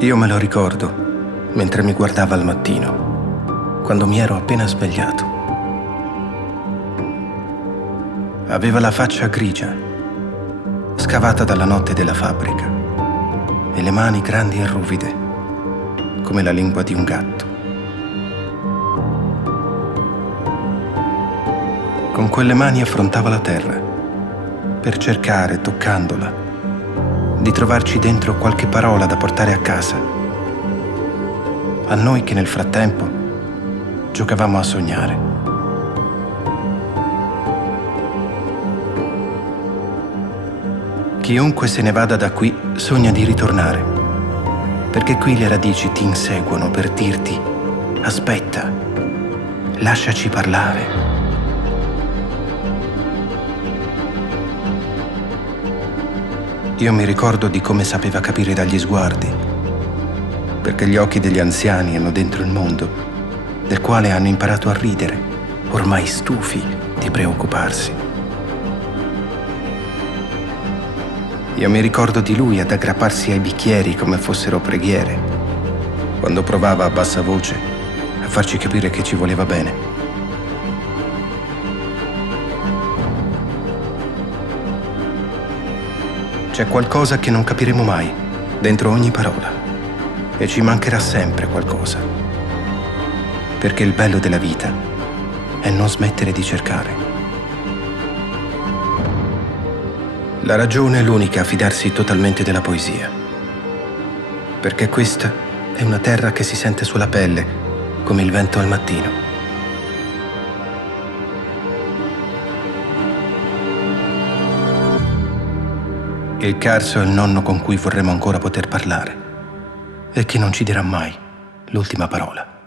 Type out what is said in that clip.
Io me lo ricordo mentre mi guardava al mattino, quando mi ero appena svegliato. Aveva la faccia grigia, scavata dalla notte della fabbrica, e le mani grandi e ruvide, come la lingua di un gatto. Con quelle mani affrontava la terra, per cercare, toccandola, di trovarci dentro qualche parola da portare a casa, a noi che nel frattempo giocavamo a sognare. Chiunque se ne vada da qui sogna di ritornare, perché qui le radici ti inseguono per dirti: aspetta, lasciaci parlare. Io mi ricordo di come sapeva capire dagli sguardi, perché gli occhi degli anziani hanno dentro il mondo, del quale hanno imparato a ridere, ormai stufi di preoccuparsi. Io mi ricordo di lui ad aggrapparsi ai bicchieri come fossero preghiere, quando provava a bassa voce a farci capire che ci voleva bene. C'è qualcosa che non capiremo mai, dentro ogni parola, e ci mancherà sempre qualcosa. Perché il bello della vita è non smettere di cercare. La ragione è l'unica a fidarsi totalmente della poesia. Perché questa è una terra che si sente sulla pelle, come il vento al mattino. Il Carso è il nonno con cui vorremmo ancora poter parlare e che non ci dirà mai l'ultima parola.